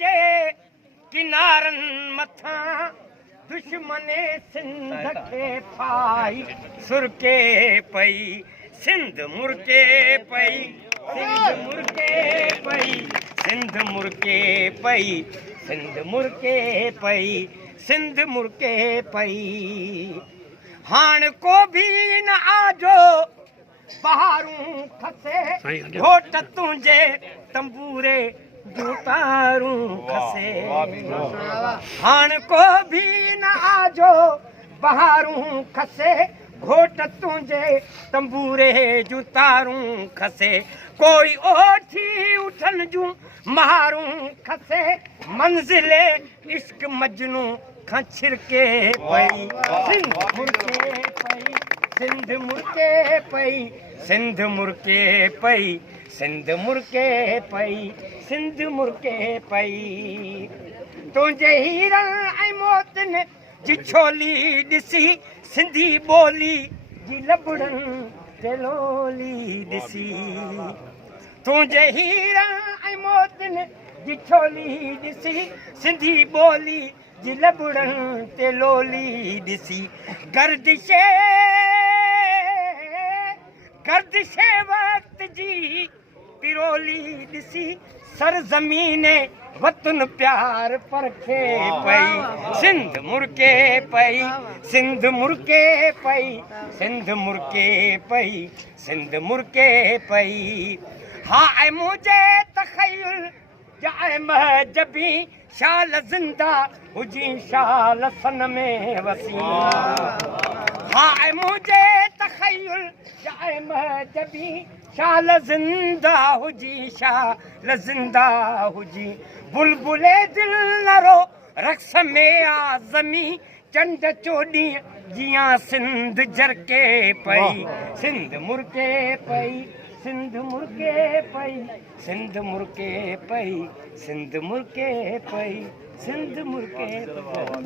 जे किनारनि मथां दुश्मने सिंध खे पाई सुरके पई सिंध मुरके पई सिंध मुरके पई सिंध मुरके पई सिंध मुरके पई सिंध मुरके पई हाण को भी न आजो बहारूं खसे घोट तुंहिंजे तंबूरे जूं तारूं खसे हाण को भी न आजो बहारूं खसे घोट तुंहिंजे तंबूरे जूं तारूं खसे कोई ओठी उठनि जूं महारूं खसे मंज़िले इश्क मजनू खां छिरके पई सिंध मुरके पई सिंध मुरके पई सिंध मुरके पई सिंध मुरके पई सिंध मुरके पई तुंहिंजे हीरनि ऐं मोतियुनि जी छोली ॾिसी सिंधी ॿोली जी लबड़नि ते लोली ॾिसी तुंहिंजे हीरनि ऐं मोतियुनि जी छोली ॾिसी सिंधी ॿोली जी लबड़नि ते लोली ॾिसी गर्दिशे वक़्त जी पिरोली ॾिसी सरज़मीने वतन प्यार परखे पई सिंध मुरके पई सिंध मुरके पई सिंध मुरके पई सिंध मुरके पई हा ऐं मुंहिंजे तख़य्युल जाए महजबी शाल ज़िंदा हुजी शाल सन में वसी हा ऐं मुंहिंजे तख़य्युल जाए महजबी शाल ज़िंदा हुजी शाल ज़िंदा हुजी बुलबुले दिल नरो रक्स में आज़मी चंड चोॾी जियां सिंध जरके पई सिंध मुरके पई सिंध मुरके पई सिंध मुरके पई सिंध मुरके पई सिंध मुरके पई